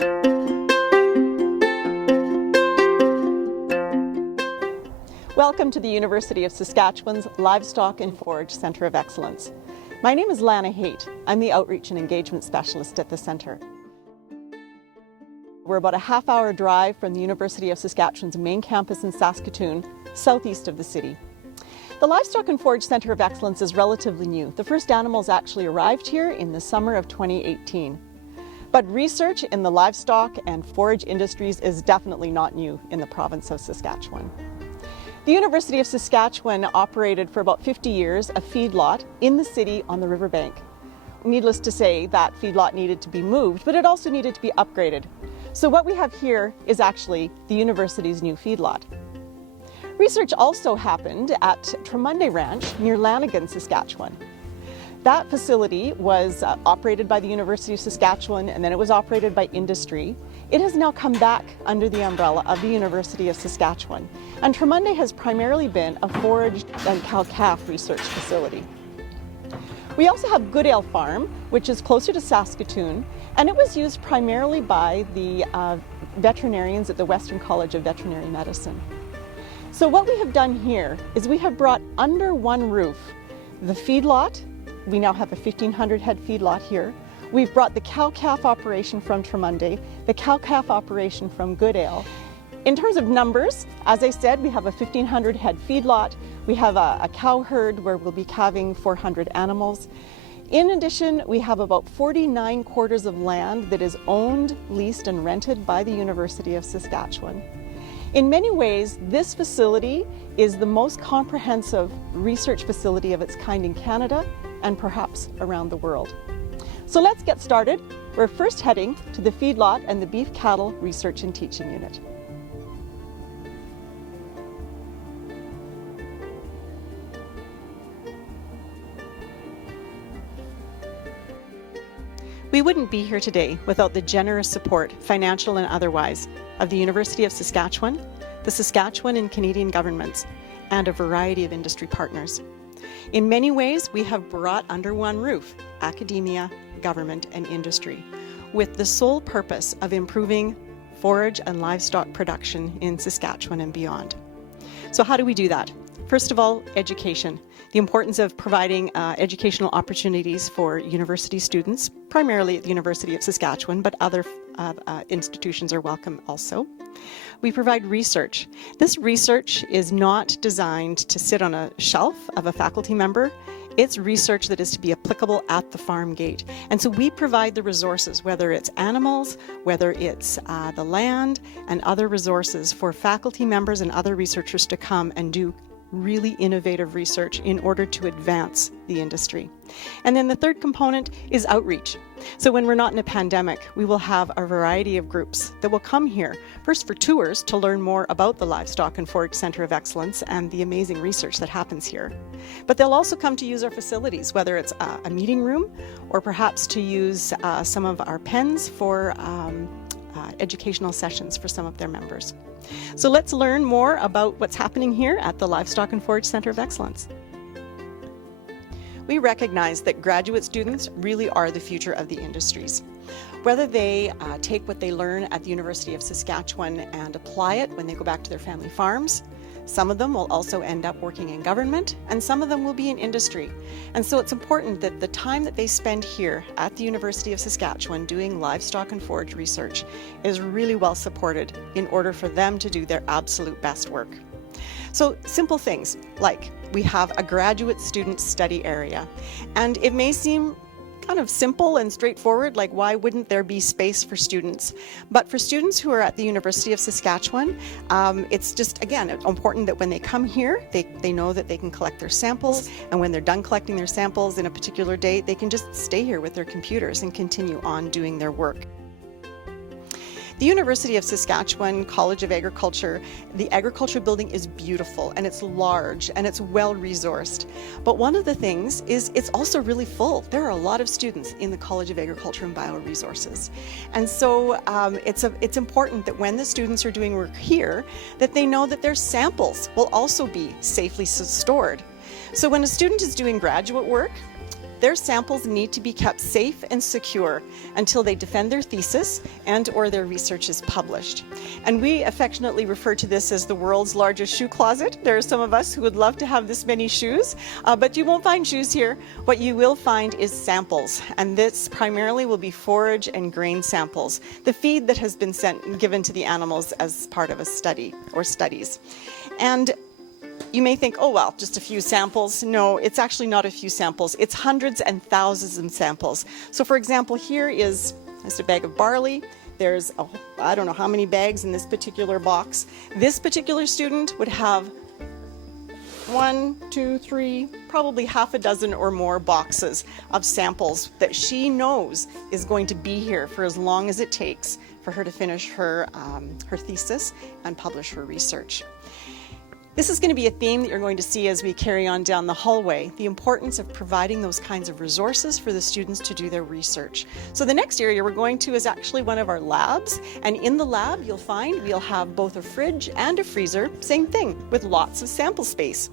Welcome to the University of Saskatchewan's Livestock and Forage Centre of Excellence. My name is Lana Haight. I'm the Outreach and Engagement Specialist at the Centre. We're about a half-hour drive from the University of Saskatchewan's main campus in Saskatoon, southeast of the city. The Livestock and Forage Centre of Excellence is relatively new. The first animals actually arrived here in the summer of 2018. But research in the livestock and forage industries is definitely not new in the province of Saskatchewan. The University of Saskatchewan operated for about 50 years a feedlot in the city on the riverbank. Needless to say, that feedlot needed to be moved, but it also needed to be upgraded. So what we have here is actually the university's new feedlot. Research also happened at Tremunde Ranch near Lanigan, Saskatchewan. That facility was operated by the University of Saskatchewan, and then it was operated by industry. It has now come back under the umbrella of the University of Saskatchewan, and Tremunde has primarily been a forage and cow-calf research facility. We also have Goodale Farm, which is closer to Saskatoon, and it was used primarily by the veterinarians at the Western College of Veterinary Medicine. So what we have done here is we have brought under one roof the feedlot. We now have a 1,500 head feedlot here. We've brought the cow-calf operation from Tremunde, the cow-calf operation from Goodale. In terms of numbers, as I said, we have a 1,500 head feedlot. We have a cow herd where we'll be calving 400 animals. In addition, we have about 49 quarters of land that is owned, leased, and rented by the University of Saskatchewan. In many ways, this facility is the most comprehensive research facility of its kind in Canada and perhaps around the world. So let's get started. We're first heading to the feedlot and the Beef Cattle Research and Teaching Unit. We wouldn't be here today without the generous support, financial and otherwise, of the University of Saskatchewan, the Saskatchewan and Canadian governments, and a variety of industry partners. In many ways, we have brought under one roof academia, government, and industry, with the sole purpose of improving forage and livestock production in Saskatchewan and beyond. So how do we do that? First of all, education. The importance of providing educational opportunities for university students, primarily at the University of Saskatchewan, but other institutions are welcome also. We provide research. This research is not designed to sit on a shelf of a faculty member. It's research that is to be applicable at the farm gate. And so we provide the resources, whether it's animals, whether it's the land, and other resources for faculty members and other researchers to come and do really innovative research in order to advance the industry. And then the third component is outreach. So when we're not in a pandemic, we will have a variety of groups that will come here, first for tours to learn more about the Livestock and Forage Centre of Excellence and the amazing research that happens here. But they'll also come to use our facilities, whether it's a meeting room or perhaps to use some of our pens for educational sessions for some of their members. So let's learn more about what's happening here at the Livestock and Forage Centre of Excellence. We recognize that graduate students really are the future of the industries. Whether they take what they learn at the University of Saskatchewan and apply it when they go back to their family farms, some of them will also end up working in government, and some of them will be in industry. And so it's important that the time that they spend here at the University of Saskatchewan doing livestock and forage research is really well supported in order for them to do their absolute best work. So simple things like we have a graduate student study area, and it may seem kind of simple and straightforward, like why wouldn't there be space for students? But for students who are at the University of Saskatchewan, it's just, again, important that when they come here, they know that they can collect their samples, and when they're done collecting their samples in a particular day, they can just stay here with their computers and continue on doing their work. The University of Saskatchewan College of Agriculture, the agriculture building is beautiful and it's large and it's well resourced. But one of the things is it's also really full. There are a lot of students in the College of Agriculture and Bioresources. And so it's important that when the students are doing work here, that they know that their samples will also be safely stored. So when a student is doing graduate work, their samples need to be kept safe and secure until they defend their thesis and or their research is published. And we affectionately refer to this as the world's largest shoe closet. There are some of us who would love to have this many shoes, but you won't find shoes here. What you will find is samples, and this primarily will be forage and grain samples, the feed that has been given to the animals as part of a study or studies. And you may think, oh, well, just a few samples. No, it's actually not a few samples. It's hundreds and thousands of samples. So, for example, here is a bag of barley. There's, I don't know how many bags in this particular box. This particular student would have 1, 2, 3, probably half a dozen or more boxes of samples that she knows is going to be here for as long as it takes for her to finish her thesis and publish her research. This is going to be a theme that you're going to see as we carry on down the hallway, the importance of providing those kinds of resources for the students to do their research. So the next area we're going to is actually one of our labs, and in the lab you'll find we'll have both a fridge and a freezer, same thing, with lots of sample space.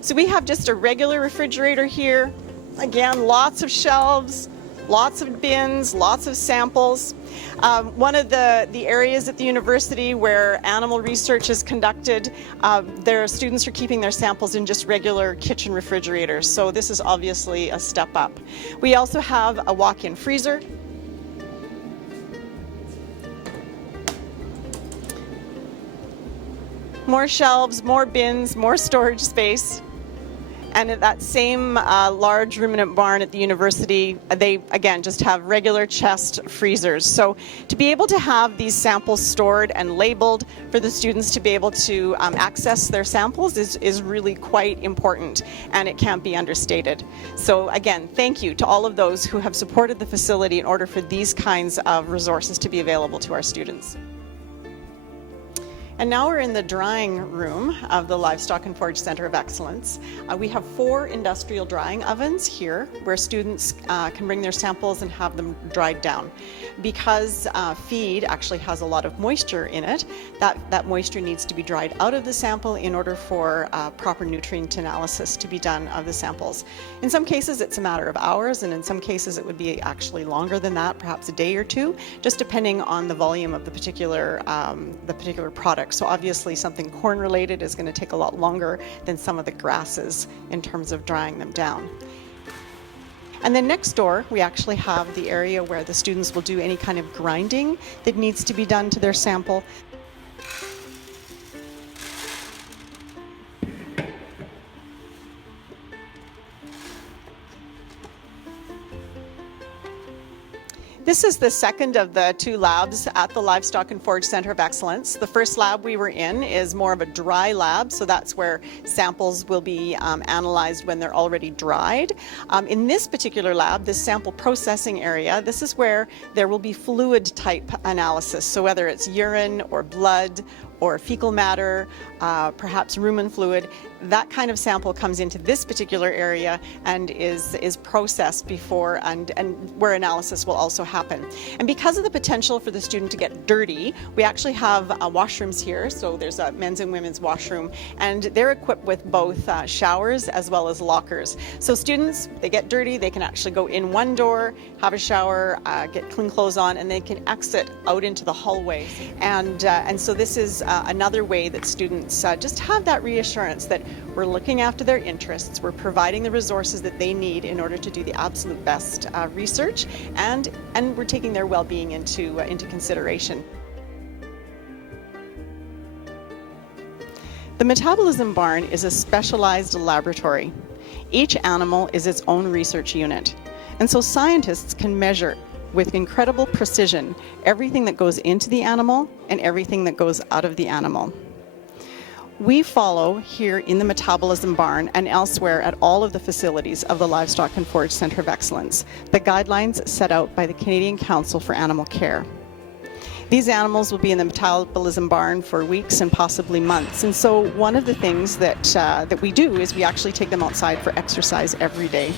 So we have just a regular refrigerator here. Again, lots of shelves, lots of bins, lots of samples. One of the areas at the university where animal research is conducted, their students are keeping their samples in just regular kitchen refrigerators. So this is obviously a step up. We also have a walk-in freezer. More shelves, more bins, more storage space. And at that same large ruminant barn at the university, they, again, just have regular chest freezers. So to be able to have these samples stored and labeled for the students to be able to access their samples is really quite important, and it can't be understated. So again, thank you to all of those who have supported the facility in order for these kinds of resources to be available to our students. And now we're in the drying room of the Livestock and Forage Centre of Excellence. We have 4 industrial drying ovens here where students can bring their samples and have them dried down. Because feed actually has a lot of moisture in it, that moisture needs to be dried out of the sample in order for proper nutrient analysis to be done of the samples. In some cases it's a matter of hours, and in some cases it would be actually longer than that, perhaps a day or two, just depending on the volume of the particular product. So obviously something corn related is going to take a lot longer than some of the grasses in terms of drying them down. And then next door we actually have the area where the students will do any kind of grinding that needs to be done to their sample. This is the second of the 2 labs at the Livestock and Forage Centre of Excellence. The first lab we were in is more of a dry lab, so that's where samples will be analyzed when they're already dried. In this particular lab, this sample processing area, this is where there will be fluid type analysis, so whether it's urine or blood or fecal matter, perhaps rumen fluid, that kind of sample comes into this particular area and is processed before and where analysis will also happen. And because of the potential for the student to get dirty, we actually have washrooms here. So there's a men's and women's washroom, and they're equipped with both showers as well as lockers. So students, they get dirty, they can actually go in one door, have a shower, get clean clothes on, and they can exit out into the hallway. And so this is another way that students just have that reassurance that we're looking after their interests, we're providing the resources that they need in order to do the absolute best research, and we're taking their well-being into consideration. The Metabolism Barn is a specialized laboratory. Each animal is its own research unit, and so scientists can measure with incredible precision everything that goes into the animal and everything that goes out of the animal. We follow here in the Metabolism Barn and elsewhere at all of the facilities of the Livestock and Forage Centre of Excellence the guidelines set out by the Canadian Council for Animal Care. These animals will be in the Metabolism Barn for weeks and possibly months, and so one of the things that we do is we actually take them outside for exercise every day.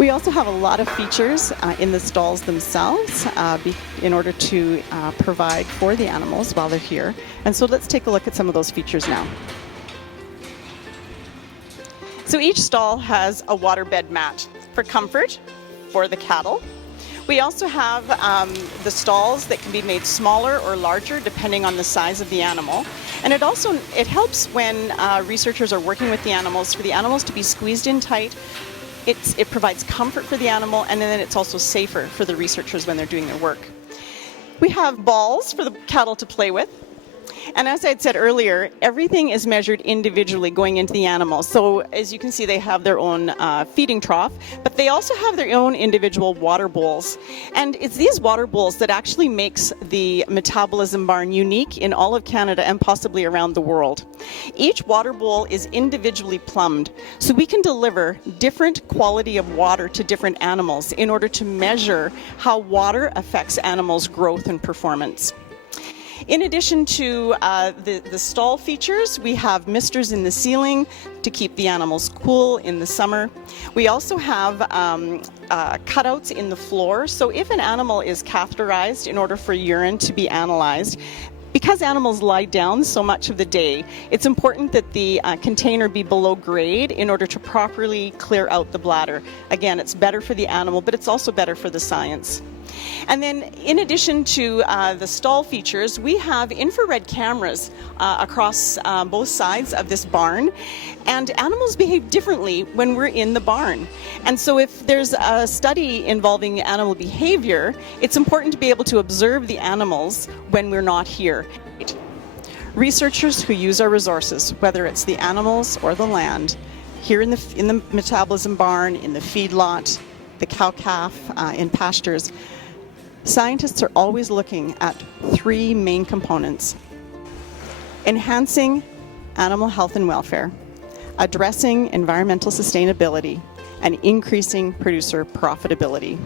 We also have a lot of features in the stalls themselves in order to provide for the animals while they're here. And so let's take a look at some of those features now. So each stall has a waterbed mat for comfort for the cattle. We also have the stalls that can be made smaller or larger depending on the size of the animal. And it helps when researchers are working with the animals for the animals to be squeezed in tight. It provides comfort for the animal, and then it's also safer for the researchers when they're doing their work. We have balls for the cattle to play with. And as I had said earlier, everything is measured individually going into the animal. So as you can see, they have their own feeding trough, but they also have their own individual water bowls. And it's these water bowls that actually makes the Metabolism Barn unique in all of Canada and possibly around the world. Each water bowl is individually plumbed, so we can deliver different quality of water to different animals in order to measure how water affects animals' growth and performance. In addition to the stall features, we have misters in the ceiling to keep the animals cool in the summer. We also have cutouts in the floor, so if an animal is catheterized in order for urine to be analyzed, because animals lie down so much of the day, it's important that the container be below grade in order to properly clear out the bladder. Again, it's better for the animal, but it's also better for the science. And then in addition to the stall features, we have infrared cameras across both sides of this barn, and animals behave differently when we're in the barn. And so if there's a study involving animal behavior, it's important to be able to observe the animals when we're not here. Researchers who use our resources, whether it's the animals or the land, here in the Metabolism Barn, in the feedlot, the cow-calf, in Pastures, scientists are always looking at three main components: enhancing animal health and welfare, addressing environmental sustainability, and increasing producer profitability.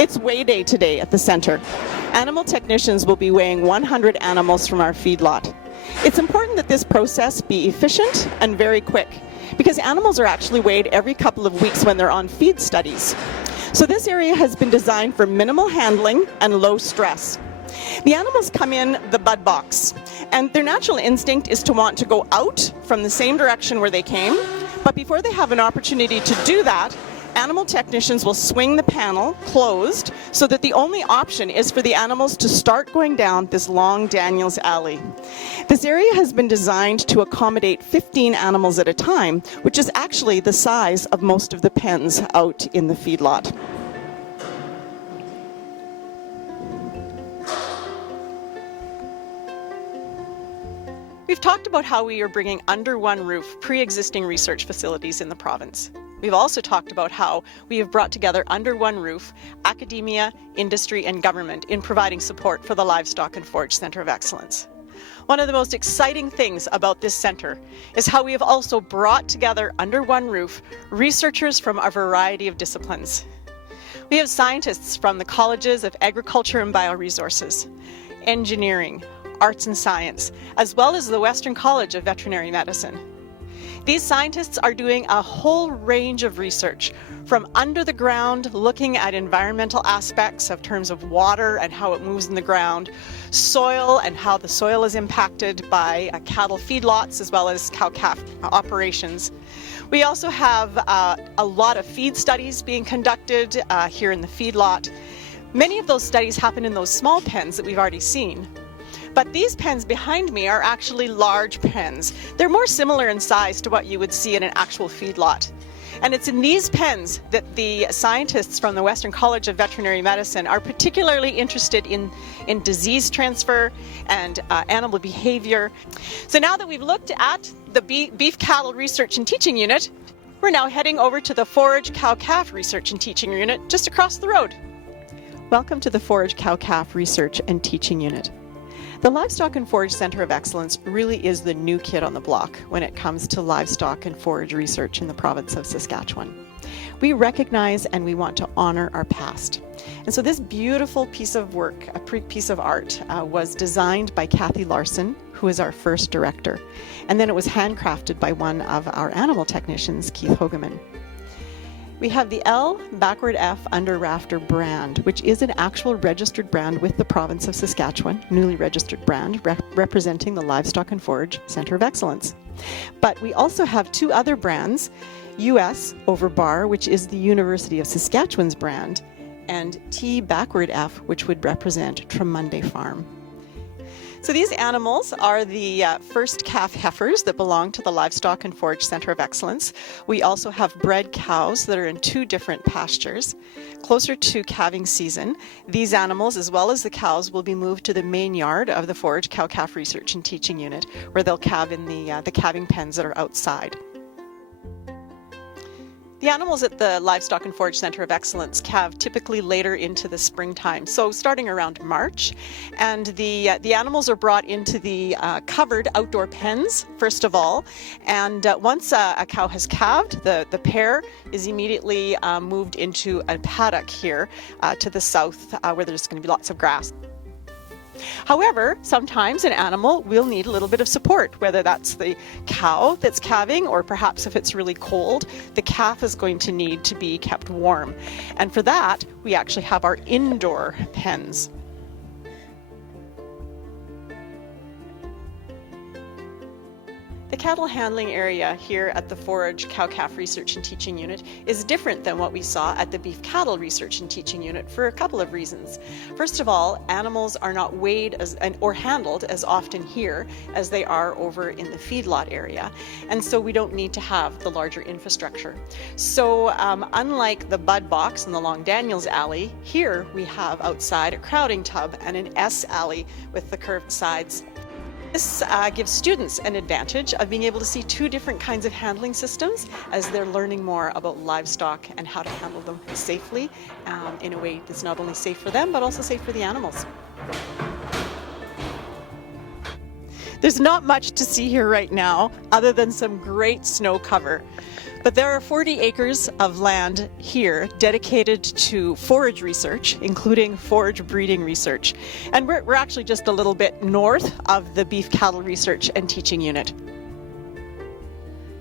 It's weigh day today at the center. Animal technicians will be weighing 100 animals from our feedlot. It's important that this process be efficient and very quick, because animals are actually weighed every couple of weeks when they're on feed studies. So this area has been designed for minimal handling and low stress. The animals come in the bud box, and their natural instinct is to want to go out from the same direction where they came, but before they have an opportunity to do that, animal technicians will swing the panel closed so that the only option is for the animals to start going down this long Daniels alley. This area has been designed to accommodate 15 animals at a time, which is actually the size of most of the pens out in the feedlot. We've talked about how we are bringing under one roof pre-existing research facilities in the province. We've also talked about how we have brought together under one roof academia, industry, and government in providing support for the Livestock and Forage Centre of Excellence. One of the most exciting things about this centre is how we have also brought together under one roof researchers from a variety of disciplines. We have scientists from the colleges of agriculture and bioresources, engineering, arts and science, as well as the Western College of Veterinary Medicine. These scientists are doing a whole range of research, from under the ground, looking at environmental aspects of terms of water and how it moves in the ground, soil and how the soil is impacted by cattle feedlots as well as cow-calf operations. We also have a lot of feed studies being conducted here in the feedlot. Many of those studies happen in those small pens that we've already seen. But these pens behind me are actually large pens. They're more similar in size to what you would see in an actual feedlot. And it's in these pens that the scientists from the Western College of Veterinary Medicine are particularly interested in disease transfer and animal behavior. So now that we've looked at the Beef Cattle Research and Teaching Unit, we're now heading over to the Forage Cow-Calf Research and Teaching Unit just across the road. Welcome to the Forage Cow-Calf Research and Teaching Unit. The Livestock and Forage Centre of Excellence really is the new kid on the block when it comes to livestock and forage research in the province of Saskatchewan. We recognize and we want to honour our past. And so this beautiful piece of work, a piece of art, was designed by Kathy Larson, who is our first director. And then it was handcrafted by one of our animal technicians, Keith Hogeman. We have the L backward F under rafter brand, which is an actual registered brand with the province of Saskatchewan, newly registered brand representing the Livestock and Forage Centre of Excellence. But we also have two other brands, US over bar, which is the University of Saskatchewan's brand, and T backward F, which would represent Tremunde Farm. So these animals are the first calf heifers that belong to the Livestock and Forage Centre of Excellence. We also have bred cows that are in two different pastures. Closer to calving season, these animals, as well as the cows, will be moved to the main yard of the Forage Cow-Calf Research and Teaching Unit, where they'll calve in the calving pens that are outside. The animals at the Livestock and Forage Centre of Excellence calve typically later into the springtime, so starting around March. And the animals are brought into the covered outdoor pens, first of all. And once a cow has calved, the pair is immediately moved into a paddock here to the south where there's going to be lots of grass. However, sometimes an animal will need a little bit of support, whether that's the cow that's calving or perhaps if it's really cold, the calf is going to need to be kept warm. And for that, we actually have our indoor pens. The cattle handling area here at the Forage Cow-Calf Research and Teaching Unit is different than what we saw at the Beef Cattle Research and Teaching Unit for a couple of reasons. First of all, animals are not weighed or handled as often here as they are over in the feedlot area, and so we don't need to have the larger infrastructure. So unlike the Bud Box and the Long Daniels Alley, here we have outside a crowding tub and an S alley with the curved sides. This gives students an advantage of being able to see two different kinds of handling systems as they're learning more about livestock and how to handle them safely in a way that's not only safe for them but also safe for the animals. There's not much to see here right now other than some great snow cover. But there are 40 acres of land here dedicated to forage research, including forage breeding research. And we're actually just a little bit north of the Beef Cattle Research and Teaching Unit.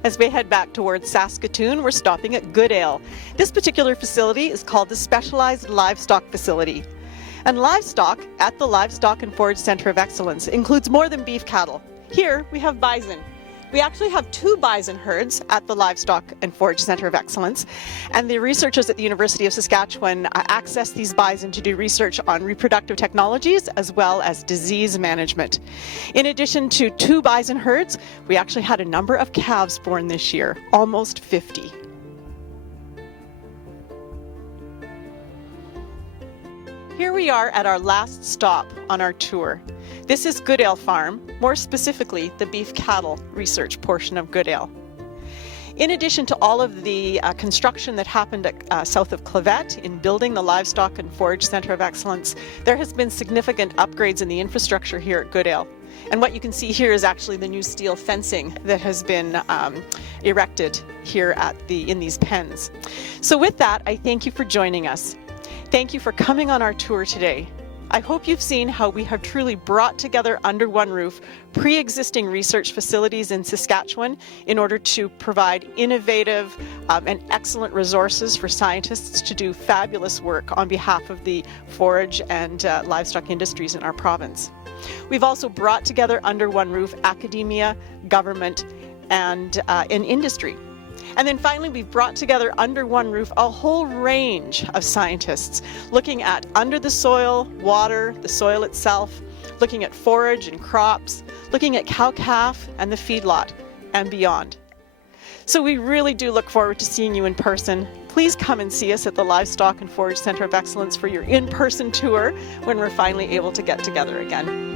As we head back towards Saskatoon, we're stopping at Goodale. This particular facility is called the Specialized Livestock Facility. And livestock at the Livestock and Forage Centre of Excellence includes more than beef cattle. Here we have bison. We actually have two bison herds at the Livestock and Forage Centre of Excellence, and the researchers at the University of Saskatchewan access these bison to do research on reproductive technologies as well as disease management. In addition to two bison herds, we actually had a number of calves born this year, almost 50. Here we are at our last stop on our tour. This is Goodale Farm, more specifically the beef cattle research portion of Goodale. In addition to all of the construction that happened at, south of Clavette in building the Livestock and Forage Centre of Excellence, there has been significant upgrades in the infrastructure here at Goodale. And what you can see here is actually the new steel fencing that has been erected here in these pens. So with that, I thank you for joining us. Thank you for coming on our tour today. I hope you've seen how we have truly brought together under one roof pre-existing research facilities in Saskatchewan in order to provide innovative and excellent resources for scientists to do fabulous work on behalf of the forage and livestock industries in our province. We've also brought together under one roof academia, government, and industry. And then finally, we've brought together under one roof a whole range of scientists looking at under the soil, water, the soil itself, looking at forage and crops, looking at cow-calf and the feedlot and beyond. So we really do look forward to seeing you in person. Please come and see us at the Livestock and Forage Centre of Excellence for your in-person tour when we're finally able to get together again.